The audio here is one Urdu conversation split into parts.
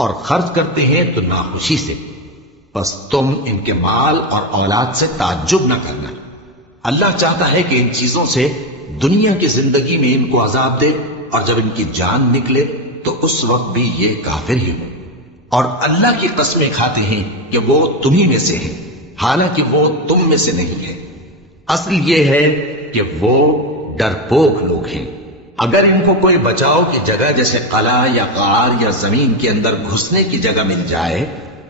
اور خرچ کرتے ہیں تو ناخوشی سے، بس تم ان کے مال اور اولاد سے تعجب نہ کرنا۔ اللہ چاہتا ہے کہ ان چیزوں سے دنیا کی زندگی میں ان کو عذاب دے، اور جب ان کی جان نکلے تو اس وقت بھی یہ کافر ہی ہو، اور اللہ کی قسمیں کھاتے ہیں کہ وہ تمہیں میں سے ہیں، حالانکہ وہ تم میں سے نہیں ہے۔ اصل یہ ہے کہ وہ ڈرپوک لوگ ہیں۔ اگر ان کو کوئی بچاؤ کی جگہ جیسے قلعہ یا غار یا زمین کے اندر گھسنے کی جگہ مل جائے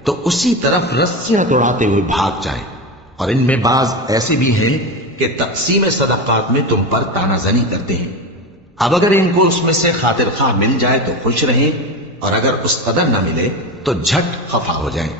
تو اسی طرف رسیاں دوڑاتے ہوئے بھاگ جائیں۔ اور ان میں بعض ایسے بھی ہیں کہ تقسیم صدقات میں تم پر تانا زنی کرتے ہیں۔ اب اگر ان کو اس میں سے خاطر خواہ مل جائے تو خوش رہیں، اور اگر اس قدر نہ ملے تو جھٹ خفا ہو جائیں۔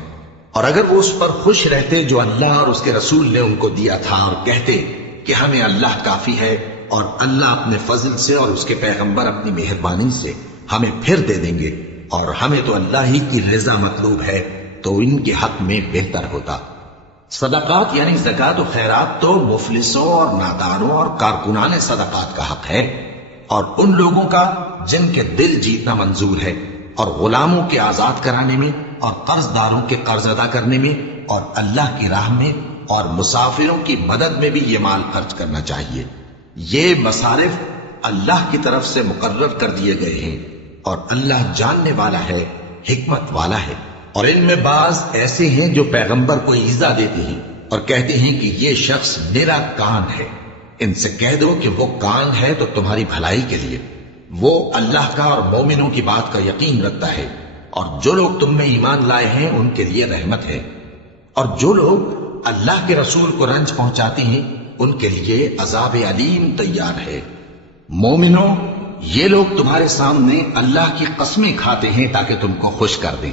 اور اگر وہ اس پر خوش رہتے جو اللہ اور اس کے رسول نے ان کو دیا تھا، اور کہتے کہ ہمیں اللہ کافی ہے، اور اللہ اپنے فضل سے اور اس کے پیغمبر اپنی مہربانی سے ہمیں پھر دے دیں گے، اور ہمیں تو اللہ ہی کی رضا مطلوب ہے، تو ان کے حق میں بہتر ہوتا۔ صدقات یعنی زکوٰۃ و خیرات تو مفلسوں اور ناداروں اور کارکنان صدقات کا حق ہے، اور ان لوگوں کا جن کے دل جیتنا منظور ہے، اور غلاموں کے آزاد کرانے میں، اور قرض داروں کے قرض ادا کرنے میں، اور اللہ کی راہ میں اور مسافروں کی مدد میں بھی یہ مال خرچ کرنا چاہیے۔ یہ مصارف اللہ کی طرف سے مقرر کر دیے گئے ہیں، اور اللہ جاننے والا ہے، حکمت والا ہے۔ اور ان میں بعض ایسے ہیں جو پیغمبر کو ایذا دیتے ہیں اور کہتے ہیں کہ یہ شخص میرا کان ہے۔ ان سے کہہ دو کہ وہ کان ہے تو تمہاری بھلائی کے لیے، وہ اللہ کا اور مومنوں کی بات کا یقین رکھتا ہے، اور جو لوگ تم میں ایمان لائے ہیں ان کے لیے رحمت ہے، اور جو لوگ اللہ کے رسول کو رنج پہنچاتے ہیں ان کے لیے عذاب علیم تیار ہے۔ مومنوں، یہ لوگ تمہارے سامنے اللہ کی قسمیں کھاتے ہیں تاکہ تم کو خوش کر دیں،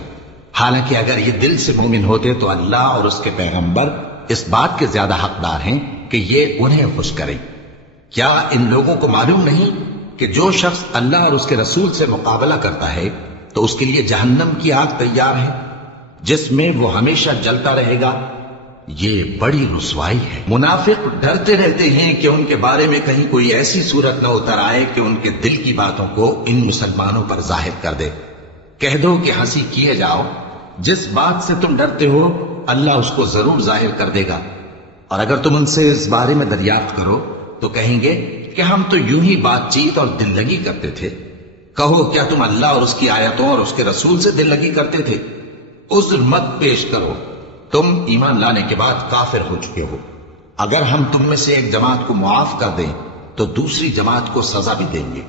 حالانکہ اگر یہ دل سے مومن ہوتے تو اللہ اور اس کے پیغمبر اس بات کے زیادہ حقدار ہیں کہ یہ انہیں خوش کریں۔ کیا ان لوگوں کو معلوم نہیں کہ جو شخص اللہ اور اس کے رسول سے مقابلہ کرتا ہے تو اس کے لیے جہنم کی آگ تیار ہے، جس میں وہ ہمیشہ جلتا رہے گا؟ یہ بڑی رسوائی ہے۔ منافق ڈرتے رہتے ہیں کہ ان کے بارے میں کہیں کوئی ایسی صورت نہ اتر آئے کہ ان کے دل کی باتوں کو ان مسلمانوں پر ظاہر کر دے۔ کہہ دو کہ ہنسی کیے جاؤ، جس بات سے تم ڈرتے ہو اللہ اس کو ضرور ظاہر کر دے گا، اور اگر تم ان سے اس بارے میں دریافت کرو تو کہیں گے کہ ہم تو یوں ہی بات چیت اور دل لگی کرتے تھے۔ کہو کیا تم اللہ اور اس کی آیتوں اور اس کے رسول سے دل لگی کرتے تھے؟ عذر مت پیش کرو، تم ایمان لانے کے بعد کافر ہو چکے ہو۔ اگر ہم تم میں سے ایک جماعت کو معاف کر دیں تو دوسری جماعت کو سزا بھی دیں گے،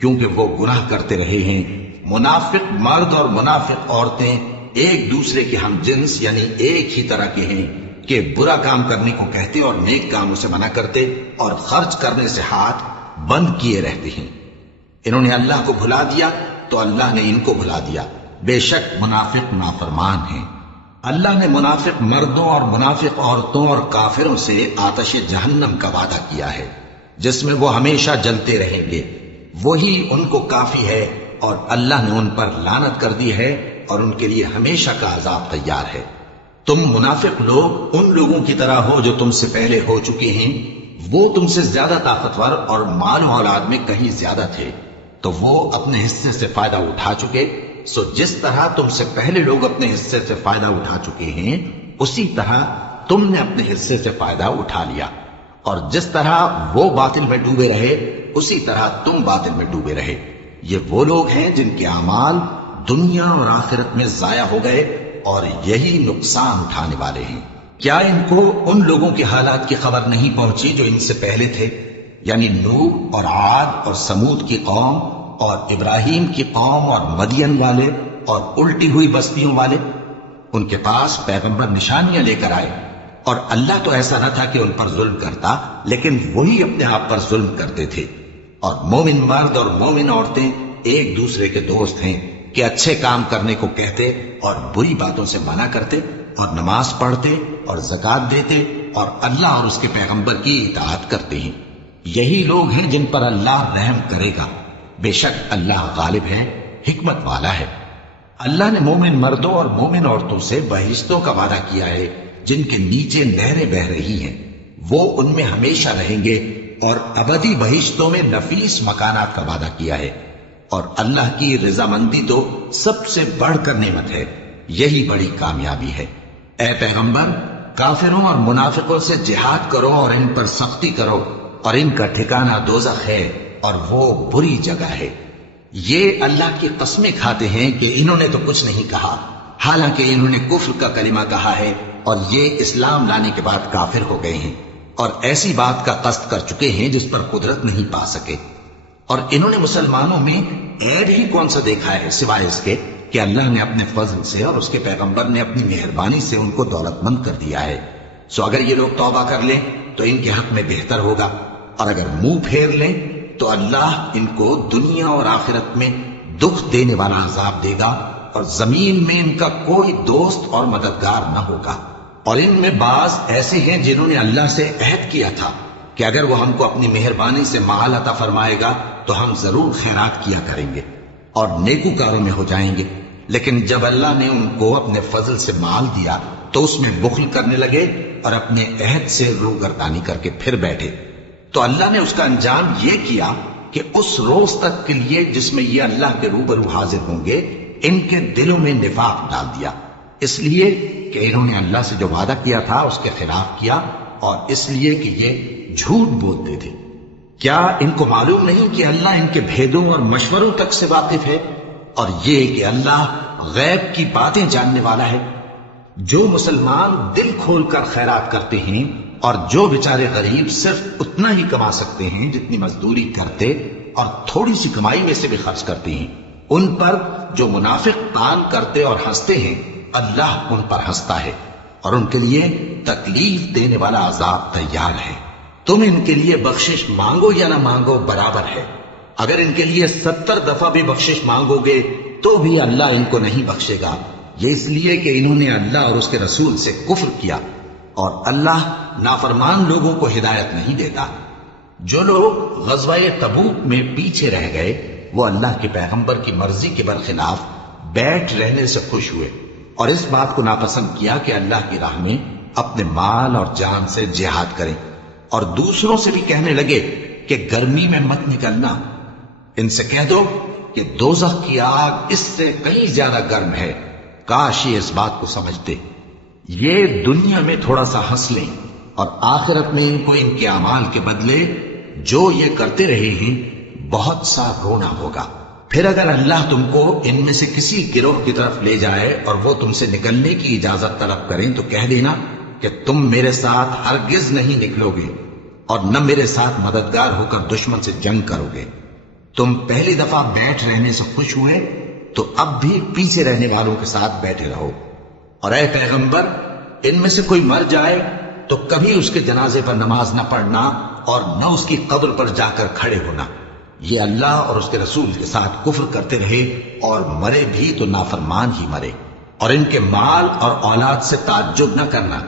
کیونکہ وہ گناہ کرتے رہے ہیں۔ منافق مرد اور منافق عورتیں ایک دوسرے کے ہم جنس یعنی ایک ہی طرح کے ہیں کہ برا کام کرنے کو کہتے اور نیک کاموں سے منع کرتے، اور خرچ کرنے سے ہاتھ بند کیے رہتے ہیں۔ انہوں نے اللہ کو بھلا دیا تو اللہ نے ان کو بھلا دیا، بے شک منافق نافرمان ہیں۔ اللہ نے منافق مردوں اور منافق عورتوں اور کافروں سے آتش جہنم کا وعدہ کیا ہے، جس میں وہ ہمیشہ جلتے رہیں گے، وہی ان کو کافی ہے، اور اللہ نے ان پر لعنت کر دی ہے اور ان کے لیے ہمیشہ کا عذاب تیار ہے۔ تم منافق لوگ ان لوگوں کی طرح ہو جو تم سے پہلے ہو چکے ہیں، وہ تم سے زیادہ طاقتور اور مال و اولاد میں کہیں زیادہ تھے، تو وہ اپنے حصے سے فائدہ اٹھا چکے، سو جس طرح تم سے پہلے لوگ اپنے حصے سے فائدہ اٹھا چکے ہیں اسی طرح تم نے اپنے حصے سے فائدہ اٹھا لیا، اور جس طرح وہ باطل میں ڈوبے رہے اسی طرح تم باطل میں ڈوبے رہے۔ یہ وہ لوگ ہیں جن کے اعمال دنیا اور آخرت میں ضائع ہو گئے، اور یہی نقصان اٹھانے والے ہیں۔ کیا ان کو ان لوگوں کے حالات کی خبر نہیں پہنچی جو ان سے پہلے تھے، یعنی نوح اور عاد اور سمود کی قوم اور ابراہیم کی قوم اور مدین والے اور الٹی ہوئی بستیوں والے؟ ان کے پاس پیغمبر نشانیاں لے کر آئے، اور اللہ تو ایسا نہ تھا کہ ان پر ظلم کرتا، لیکن وہی اپنے آپ پر ظلم کرتے تھے۔ اور مومن مرد اور مومن عورتیں ایک دوسرے کے دوست ہیں کہ اچھے کام کرنے کو کہتے اور بری باتوں سے منع کرتے، اور نماز پڑھتے اور زکوٰۃ دیتے اور اللہ اور اس کے پیغمبر کی اطاعت کرتے ہیں۔ یہی لوگ ہیں جن پر اللہ رحم کرے گا، بے شک اللہ غالب ہے، حکمت والا ہے۔ اللہ نے مومن مردوں اور مومن عورتوں سے بہشتوں کا وعدہ کیا ہے جن کے نیچے نہریں بہ رہی ہیں، وہ ان میں ہمیشہ رہیں گے، اور ابدی بہشتوں میں نفیس مکانات کا وعدہ کیا ہے۔ اور اللہ کی رضامندی تو سب سے بڑھ کر نعمت ہے، یہی بڑی کامیابی ہے۔ اے پیغمبر، کافروں اور منافقوں سے جہاد کرو اور ان پر سختی کرو، اور ان کا ٹھکانہ دوزخ ہے اور وہ بری جگہ ہے۔ یہ اللہ کی قسمیں کھاتے ہیں کہ انہوں نے تو کچھ نہیں کہا، حالانکہ انہوں نے کفر کا کلمہ کہا ہے اور یہ اسلام لانے کے بعد کافر ہو گئے ہیں، اور ایسی بات کا قصد کر چکے ہیں جس پر قدرت نہیں پا سکے۔ اور انہوں نے مسلمانوں میں عیب ہی کون سا دیکھا ہے سوائے اس کے کہ اللہ نے اپنے فضل سے اور اس کے پیغمبر نے اپنی مہربانی سے ان کو دولت مند کر دیا ہے۔ سو اگر یہ لوگ توبہ کر لیں تو ان کے حق میں بہتر ہوگا، اور اگر منہ پھیر لیں تو اللہ ان کو دنیا اور آخرت میں دکھ دینے والا عذاب دے گا، اور زمین میں ان کا کوئی دوست اور مددگار نہ ہوگا۔ اور ان میں بعض ایسے ہیں جنہوں نے اللہ سے عہد کیا تھا کہ اگر وہ ہم کو اپنی مہربانی سے مال عطا فرمائے گا تو ہم ضرور خیرات کیا کریں گے اور نیکوکاروں میں ہو جائیں گے، لیکن جب اللہ نے ان کو اپنے فضل سے مال دیا تو اس میں بخل کرنے لگے اور اپنے عہد سے روگردانی کر کے پھر بیٹھے۔ تو اللہ نے اس کا انجام یہ کیا کہ اس روز تک کے لیے جس میں یہ اللہ کے روبرو حاضر ہوں گے، ان کے دلوں میں نفاق ڈال دیا، اس لیے کہ انہوں نے اللہ سے جو وعدہ کیا تھا اس کے خلاف کیا، اور اس لیے کہ یہ جھوٹ بولتے تھے۔ کیا ان کو معلوم نہیں کہ اللہ ان کے بھیدوں اور مشوروں تک سے واقف ہے، اور یہ کہ اللہ غیب کی باتیں جاننے والا ہے؟ جو مسلمان دل کھول کر خیرات کرتے ہیں اور جو بیچارے غریب صرف اتنا ہی کما سکتے ہیں جتنی مزدوری کرتے اور تھوڑی سی کمائی میں سے بھی خرچ کرتے ہیں، ان پر جو منافق تان کرتے اور ہنستے ہیں، اللہ ان پر ہنستا ہے اور ان کے لیے تکلیف دینے والا عذاب تیار ہے۔ تم ان کے لیے بخشش مانگو یا نہ مانگو برابر ہے، اگر ان کے لیے 70 دفعہ بھی بخشش مانگو گے تو بھی اللہ ان کو نہیں بخشے گا، یہ اس لیے کہ انہوں نے اللہ اور اس کے رسول سے کفر کیا، اور اللہ نافرمان لوگوں کو ہدایت نہیں دیتا۔ جو لوگ غزوہ تبوک میں پیچھے رہ گئے وہ اللہ کے پیغمبر کی مرضی کے برخلاف بیٹھ رہنے سے خوش ہوئے اور اس بات کو ناپسند کیا کہ اللہ کی راہ میں اپنے مال اور جان سے جہاد کریں، اور دوسروں سے بھی کہنے لگے کہ گرمی میں مت نکلنا، ان سے کہہ دو کہ دوزخ کی آگ اس سے کہیں زیادہ گرم ہے، کاش یہ اس بات کو سمجھتے۔ یہ دنیا میں تھوڑا سا ہنس لیں اور آخرت میں ان کو ان کے اعمال کے بدلے جو یہ کرتے رہے ہیں بہت سا رونا ہوگا۔ پھر اگر اللہ تم کو ان میں سے کسی گروہ کی طرف لے جائے اور وہ تم سے نکلنے کی اجازت طلب کریں تو کہہ دینا کہ تم میرے ساتھ ہرگز نہیں نکلو گے اور نہ میرے ساتھ مددگار ہو کر دشمن سے جنگ کرو گے۔ تم پہلی دفعہ بیٹھ رہنے سے خوش ہوئے تو اب بھی پیچھے رہنے والوں کے ساتھ بیٹھے رہو، اور اے پیغمبر، ان میں سے کوئی مر جائے تو کبھی اس کے جنازے پر نماز نہ پڑھنا اور نہ اس کی قبر پر جا کر کھڑے ہونا۔ یہ اللہ اور اس کے رسول کے ساتھ کفر کرتے رہے اور مرے بھی تو نافرمان ہی مرے۔ اور ان کے مال اور اولاد سے تعجب نہ کرنا،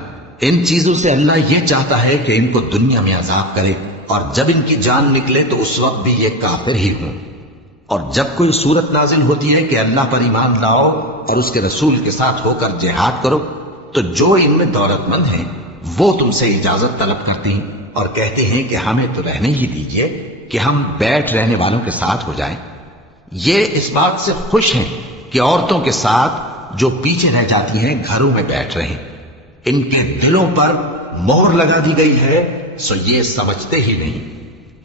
ان چیزوں سے اللہ یہ چاہتا ہے کہ ان کو دنیا میں عذاب کرے، اور جب ان کی جان نکلے تو اس وقت بھی یہ کافر ہی ہوں۔ اور جب کوئی صورت نازل ہوتی ہے کہ اللہ پر ایمان لاؤ اور اس کے رسول کے ساتھ ہو کر جہاد کرو، تو جو ان میں دولت مند ہیں وہ تم سے اجازت طلب کرتے ہیں اور کہتے ہیں کہ ہمیں تو رہنے ہی دیجئے کہ ہم بیٹھ رہنے والوں کے ساتھ ہو جائیں۔ یہ اس بات سے خوش ہیں کہ عورتوں کے ساتھ جو پیچھے رہ جاتی ہیں گھروں میں بیٹھ رہے ہیں، ان کے دلوں پر مہر لگا دی گئی ہے، سو یہ سمجھتے ہی نہیں۔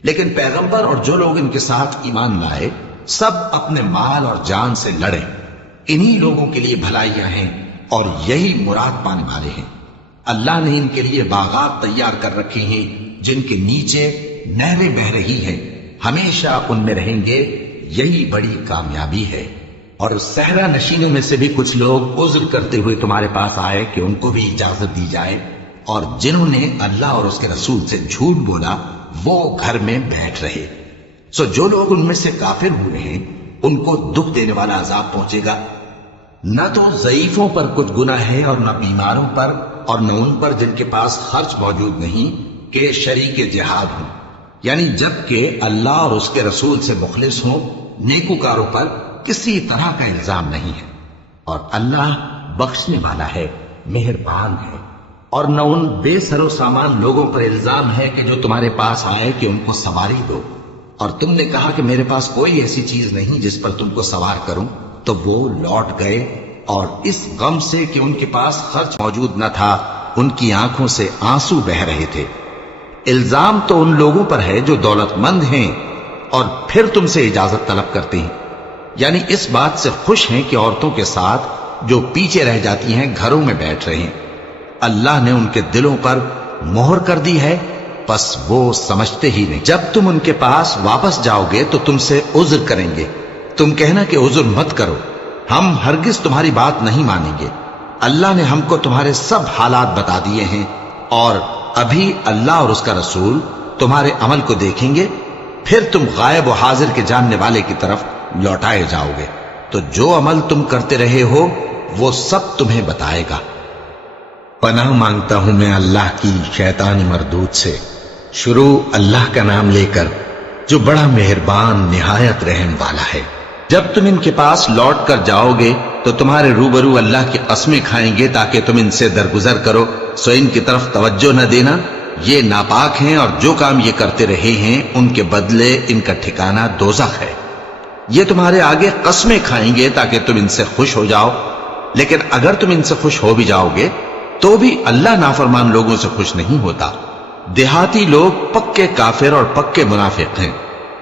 لیکن پیغمبر اور جو لوگ ان کے ساتھ ایمان لائے سب اپنے مال اور جان سے لڑے، انہی لوگوں کے لیے بھلائیاں ہیں اور یہی مراد پانے والے ہیں۔ اللہ نے ان کے لیے باغات تیار کر رکھے ہیں جن کے نیچے نہریں بہ رہی ہیں، ہمیشہ ان میں رہیں گے، یہی بڑی کامیابی ہے۔ اور صحرا نشینوں میں سے بھی کچھ لوگ عذر کرتے ہوئے تمہارے پاس آئے کہ ان کو بھی اجازت دی جائے، اور جنہوں نے اللہ اور اس کے رسول سے جھوٹ بولا وہ گھر میں بیٹھ رہے۔ سو جو لوگ ان میں سے کافر ہوئے ہیں ان کو دکھ دینے والا عذاب پہنچے گا۔ نہ تو ضعیفوں پر کچھ گناہ ہے اور نہ بیماروں پر اور نہ ان پر جن کے پاس خرچ موجود نہیں کہ شریک جہاد ہوں، یعنی جب کہ اللہ اور اس کے رسول سے مخلص ہوں، نیکوکاروں پر کسی طرح کا الزام نہیں ہے، اور اللہ بخشنے والا ہے، مہربان ہے۔ اور نہ ان بے سر و سامان لوگوں پر الزام ہے کہ جو تمہارے پاس آئے کہ ان کو سواری دو، اور تم نے کہا کہ میرے پاس کوئی ایسی چیز نہیں جس پر تم کو سوار کروں، تو وہ لوٹ گئے، اور اس غم سے کہ ان کے پاس خرچ موجود نہ تھا ان کی آنکھوں سے آنسو بہ رہے تھے۔ الزام تو ان لوگوں پر ہے جو دولت مند ہیں اور پھر تم سے اجازت طلب کرتے ہیں، یعنی اس بات سے خوش ہیں کہ عورتوں کے ساتھ جو پیچھے رہ جاتی ہیں گھروں میں بیٹھ رہے ہیں۔ اللہ نے ان کے دلوں پر مہر کر دی ہے، پس وہ سمجھتے ہی نہیں۔ جب تم ان کے پاس واپس جاؤ گے تو تم سے عذر کریں گے، تم کہنا کہ عذر مت کرو، ہم ہرگز تمہاری بات نہیں مانیں گے۔ اللہ نے ہم کو تمہارے سب حالات بتا دیے ہیں، اور ابھی اللہ اور اس کا رسول تمہارے عمل کو دیکھیں گے، پھر تم غائب و حاضر کے جاننے والے کی طرف لوٹائے جاؤ گے، تو جو عمل تم کرتے رہے ہو وہ سب تمہیں بتائے گا۔ پناہ مانگتا ہوں میں اللہ کی شیطانی مردود سے۔ شروع اللہ کا نام لے کر جو بڑا مہربان نہایت رحم والا ہے۔ جب تم ان کے پاس لوٹ کر جاؤ گے تو تمہارے روبرو اللہ کی قسمیں کھائیں گے تاکہ تم ان سے درگزر کرو، سو ان کی طرف توجہ نہ دینا، یہ ناپاک ہیں اور جو کام یہ کرتے رہے ہیں ان کے بدلے ان کا ٹھکانہ دوزخ ہے۔ یہ تمہارے آگے قسمیں کھائیں گے تاکہ تم ان سے خوش ہو جاؤ، لیکن اگر تم ان سے خوش ہو بھی جاؤ گے تو بھی اللہ نافرمان لوگوں سے خوش نہیں ہوتا۔ دیہاتی لوگ پکے کافر اور پکے منافق ہیں،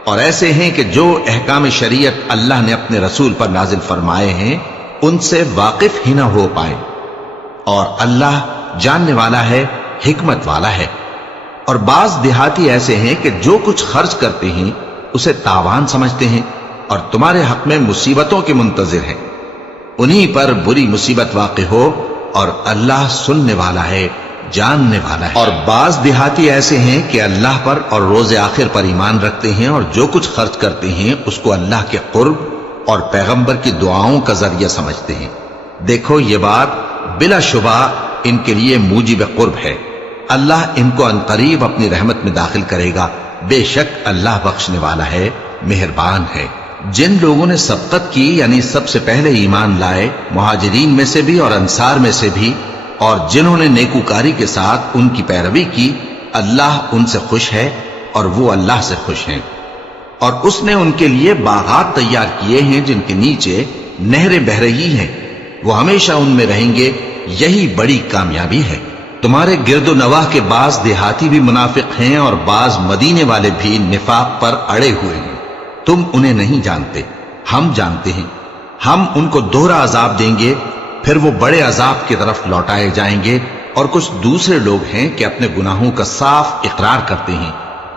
اور ایسے ہیں کہ جو احکام شریعت اللہ نے اپنے رسول پر نازل فرمائے ہیں ان سے واقف ہی نہ ہو پائے، اور اللہ جاننے والا ہے، حکمت والا ہے۔ اور بعض دیہاتی ایسے ہیں کہ جو کچھ خرچ کرتے ہیں اسے تاوان سمجھتے ہیں اور تمہارے حق میں مصیبتوں کے منتظر ہیں، انہی پر بری مصیبت واقع ہو، اور اللہ سننے والا ہے، جاننے والا ہے۔ اور بعض دیہاتی ایسے ہیں کہ اللہ پر اور روز آخر پر ایمان رکھتے ہیں، اور جو کچھ خرچ کرتے ہیں اس کو اللہ کے قرب اور پیغمبر کی دعاؤں کا ذریعہ سمجھتے ہیں۔ دیکھو یہ بات بلا شبہ ان کے لیے موجب قرب ہے، اللہ ان کو عنقریب اپنی رحمت میں داخل کرے گا، بے شک اللہ بخشنے والا ہے، مہربان ہے۔ جن لوگوں نے سبقت کی یعنی سب سے پہلے ایمان لائے، مہاجرین میں سے بھی اور انصار میں سے بھی، اور جنہوں نے نیکوکاری کے ساتھ ان کی پیروی کی، اللہ ان سے خوش ہے اور وہ اللہ سے خوش ہیں۔ اور اس نے ان کے لیے باغات تیار کیے ہیں جن کے نیچے نہریں بہ رہی ہیں، وہ ہمیشہ ان میں رہیں گے، یہی بڑی کامیابی ہے۔ تمہارے گرد و نواح کے بعض دیہاتی بھی منافق ہیں اور بعض مدینے والے بھی نفاق پر اڑے ہوئے ہیں، تم انہیں نہیں جانتے، ہم جانتے ہیں۔ ہم ان کو دوہرا عذاب دیں گے، پھر وہ بڑے عذاب کی طرف لوٹائے جائیں گے۔ اور کچھ دوسرے لوگ ہیں کہ اپنے گناہوں کا صاف اقرار کرتے ہیں،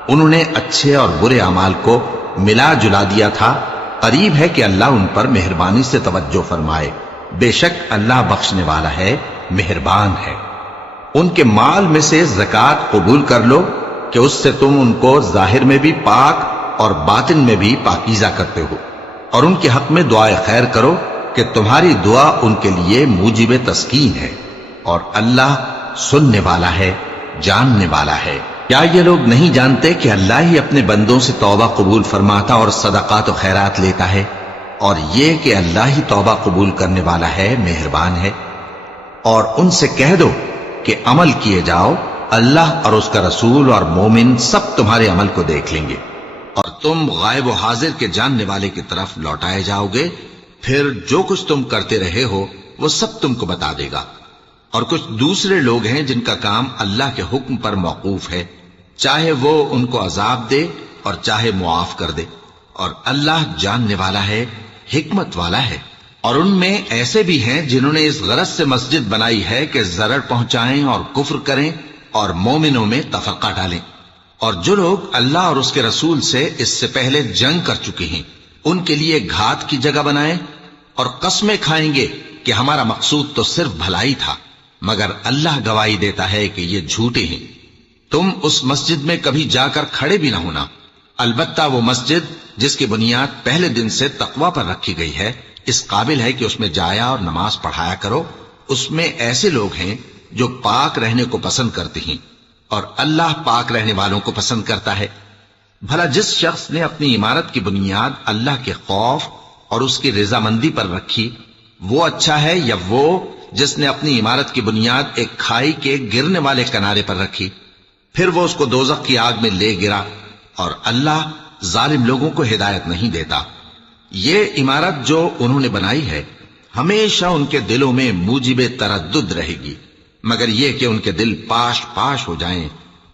انہوں نے اچھے اور برے اعمال کو ملا جلا دیا تھا، قریب ہے کہ اللہ ان پر مہربانی سے توجہ فرمائے، بے شک اللہ بخشنے والا ہے، مہربان ہے۔ ان کے مال میں سے زکوٰۃ قبول کر لو کہ اس سے تم ان کو ظاہر میں بھی پاک اور باطن میں بھی پاکیزہ کرتے ہو، اور ان کے حق میں دعائے خیر کرو کہ تمہاری دعا ان کے لیے موجب تسکین ہے، اور اللہ سننے والا ہے، جاننے والا ہے۔ کیا یہ لوگ نہیں جانتے کہ اللہ ہی اپنے بندوں سے توبہ قبول فرماتا اور صدقات و خیرات لیتا ہے، اور یہ کہ اللہ ہی توبہ قبول کرنے والا ہے، مہربان ہے۔ اور ان سے کہہ دو کہ عمل کیے جاؤ، اللہ اور اس کا رسول اور مومن سب تمہارے عمل کو دیکھ لیں گے، اور تم غائب و حاضر کے جاننے والے کی طرف لوٹائے جاؤ گے، پھر جو کچھ تم کرتے رہے ہو وہ سب تم کو بتا دے گا۔ اور کچھ دوسرے لوگ ہیں جن کا کام اللہ کے حکم پر موقوف ہے، چاہے وہ ان کو عذاب دے اور چاہے معاف کر دے، اور اللہ جاننے والا ہے، حکمت والا ہے۔ اور ان میں ایسے بھی ہیں جنہوں نے اس غرض سے مسجد بنائی ہے کہ ضرر پہنچائیں اور کفر کریں اور مومنوں میں تفرقہ ڈالیں، اور جو لوگ اللہ اور اس کے رسول سے اس سے پہلے جنگ کر چکے ہیں ان کے لیے گھات کی جگہ بنائیں، اور قسمیں کھائیں گے کہ ہمارا مقصود تو صرف بھلائی تھا، مگر اللہ گواہی دیتا ہے کہ یہ جھوٹے ہیں۔ تم اس مسجد میں کبھی جا کر کھڑے بھی نہ ہونا، البتہ وہ مسجد جس کی بنیاد پہلے دن سے تقوی پر رکھی گئی ہے اس قابل ہے کہ اس میں جایا اور نماز پڑھایا کرو۔ اس میں ایسے لوگ ہیں جو پاک رہنے کو پسند کرتے ہیں، اور اللہ پاک رہنے والوں کو پسند کرتا ہے۔ بھلا جس شخص نے اپنی عمارت کی بنیاد اللہ کے خوف اور اس کی رضامندی پر رکھی، وہ اچھا ہے یا وہ جس نے اپنی عمارت کی بنیاد ایک کھائی کے گرنے والے کنارے پر رکھی، پھر وہ اس کو دوزخ کی آگ میں لے گرا، اور اللہ ظالم لوگوں کو ہدایت نہیں دیتا۔ یہ عمارت جو انہوں نے بنائی ہے ہمیشہ ان کے دلوں میں موجب تردد رہے گی، مگر یہ کہ ان کے دل پاش پاش ہو جائیں،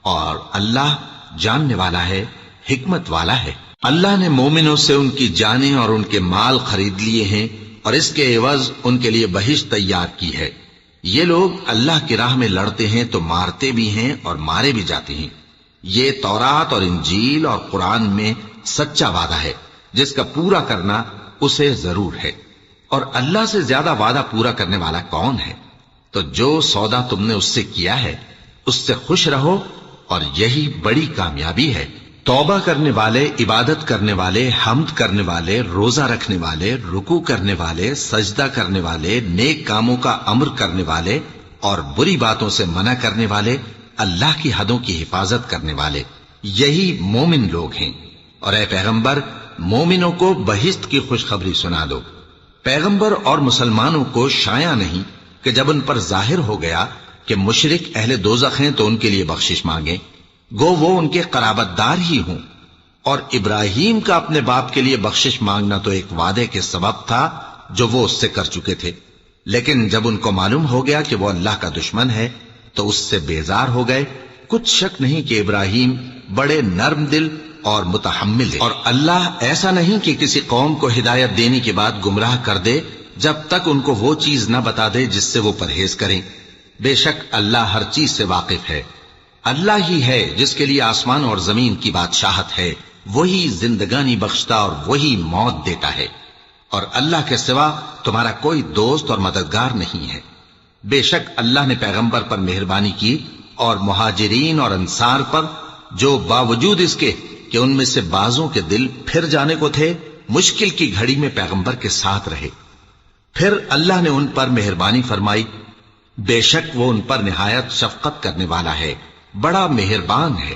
اور اللہ جاننے والا ہے، حکمت والا ہے۔ اللہ نے مومنوں سے ان کی جانیں اور ان کے مال خرید لیے ہیں، اور اس کے عوض ان کے لیے بہشت تیار کی ہے۔ یہ لوگ اللہ کی راہ میں لڑتے ہیں تو مارتے بھی ہیں اور مارے بھی جاتے ہیں۔ یہ تورات اور انجیل اور قرآن میں سچا وعدہ ہے، جس کا پورا کرنا اسے ضرور ہے، اور اللہ سے زیادہ وعدہ پورا کرنے والا کون ہے؟ تو جو سودا تم نے اس سے کیا ہے اس سے خوش رہو، اور یہی بڑی کامیابی ہے۔ توبہ کرنے والے، عبادت کرنے والے، حمد کرنے والے، روزہ رکھنے والے، رکوع کرنے والے، سجدہ کرنے والے، نیک کاموں کا امر کرنے والے اور بری باتوں سے منع کرنے والے، اللہ کی حدوں کی حفاظت کرنے والے، یہی مومن لوگ ہیں۔ اور اے پیغمبر، مومنوں کو بہشت کی خوشخبری سنا دو۔ پیغمبر اور مسلمانوں کو شایع نہیں کہ جب ان پر ظاہر ہو گیا کہ مشرک اہل دوزخ ہیں تو ان کے لیے بخشش مانگیں، گو وہ ان کے قرابت دار ہی ہوں۔ اور ابراہیم کا اپنے باپ کے لیے بخشش مانگنا تو ایک وعدے کے سبب تھا جو وہ اس سے کر چکے تھے، لیکن جب ان کو معلوم ہو گیا کہ وہ اللہ کا دشمن ہے تو اس سے بیزار ہو گئے۔ کچھ شک نہیں کہ ابراہیم بڑے نرم دل اور متحمل ہے، اور اللہ ایسا نہیں کہ کسی قوم کو ہدایت دینے کے بعد گمراہ کر دے جب تک ان کو وہ چیز نہ بتا دے جس سے وہ پرہیز کریں۔ بے شک اللہ ہر چیز سے واقف ہے۔ اللہ ہی ہے جس کے لیے آسمان اور زمین کی بادشاہت ہے، وہی زندگانی بخشتا اور وہی موت دیتا ہے، اور اللہ کے سوا تمہارا کوئی دوست اور مددگار نہیں ہے۔ بے شک اللہ نے پیغمبر پر مہربانی کی اور مہاجرین اور انصار پر، جو باوجود اس کے کہ ان میں سے بعضوں کے دل پھر جانے کو تھے، مشکل کی گھڑی میں پیغمبر کے ساتھ رہے۔ پھر اللہ نے ان پر مہربانی فرمائی، بے شک وہ ان پر نہایت شفقت کرنے والا ہے، بڑا مہربان ہے۔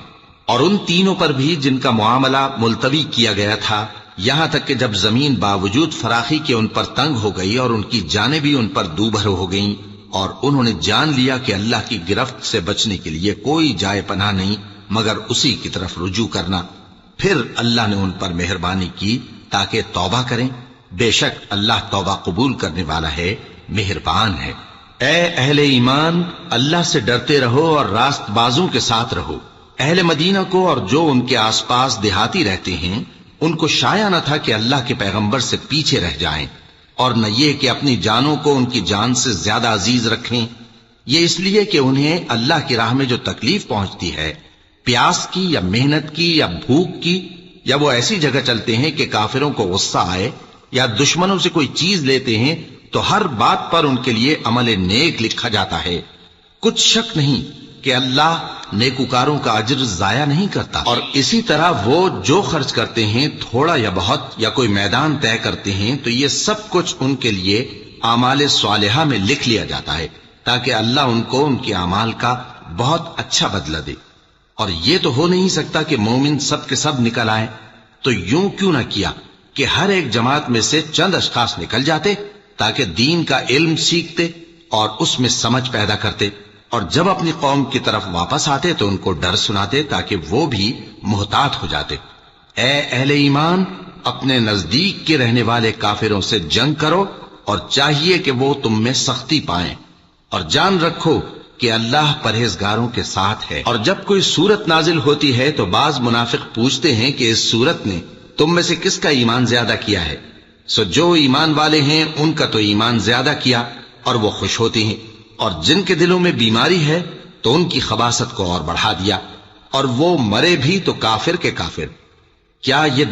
اور ان تینوں پر بھی جن کا معاملہ ملتوی کیا گیا تھا، یہاں تک کہ جب زمین باوجود فراخی کے ان پر تنگ ہو گئی اور ان کی جانیں بھی ان پر دوبھر ہو گئیں، اور انہوں نے جان لیا کہ اللہ کی گرفت سے بچنے کے لیے کوئی جائے پناہ نہیں مگر اسی کی طرف رجوع کرنا، پھر اللہ نے ان پر مہربانی کی تاکہ توبہ کریں۔ بے شک اللہ توبہ قبول کرنے والا ہے، مہربان ہے۔ اے اہل ایمان، اللہ سے ڈرتے رہو اور راست بازوں کے ساتھ رہو۔ اہل مدینہ کو اور جو ان کے آس پاس دیہاتی رہتے ہیں ان کو شایع نہ تھا کہ اللہ کے پیغمبر سے پیچھے رہ جائیں، اور نہ یہ کہ اپنی جانوں کو ان کی جان سے زیادہ عزیز رکھیں۔ یہ اس لیے کہ انہیں اللہ کی راہ میں جو تکلیف پہنچتی ہے، پیاس کی یا محنت کی یا بھوک کی، یا وہ ایسی جگہ چلتے ہیں کہ کافروں کو غصہ آئے، یا دشمنوں سے کوئی چیز لیتے ہیں، تو ہر بات پر ان کے لیے عمل نیک لکھا جاتا ہے۔ کچھ شک نہیں کہ اللہ نیکوکاروں کا اجر ضائع نہیں کرتا۔ اور اسی طرح وہ جو خرچ کرتے ہیں، تھوڑا یا بہت، یا کوئی میدان طے کرتے ہیں، تو یہ سب کچھ ان کے لیے اعمال صالحہ میں لکھ لیا جاتا ہے، تاکہ اللہ ان کو ان کے اعمال کا بہت اچھا بدلہ دے۔ اور یہ تو ہو نہیں سکتا کہ مومن سب کے سب نکل آئے، تو یوں کیوں نہ کیا کہ ہر ایک جماعت میں سے چند اشخاص نکل جاتے تاکہ دین کا علم سیکھتے اور اس میں سمجھ پیدا کرتے، اور جب اپنی قوم کی طرف واپس آتے تو ان کو ڈر سناتے تاکہ وہ بھی محتاط ہو جاتے۔ اے اہل ایمان، اپنے نزدیک کے رہنے والے کافروں سے جنگ کرو، اور چاہیے کہ وہ تم میں سختی پائیں، اور جان رکھو کہ اللہ پرہیزگاروں کے ساتھ ہے۔ اور جب کوئی سورت نازل ہوتی ہے تو بعض منافق پوچھتے ہیں کہ اس سورت نے تم میں سے کس کا ایمان زیادہ کیا ہے؟ سو جو ایمان والے ہیں ان کا تو ایمان زیادہ کیا، اور وہ خوش ہوتے ہیں، اور جن کے دلوں میں بیماری ہے تو ان کی خباثت کو اور بڑھا دیا، اور وہ مرے بھی تو کافر کے کافر۔ کیا یہ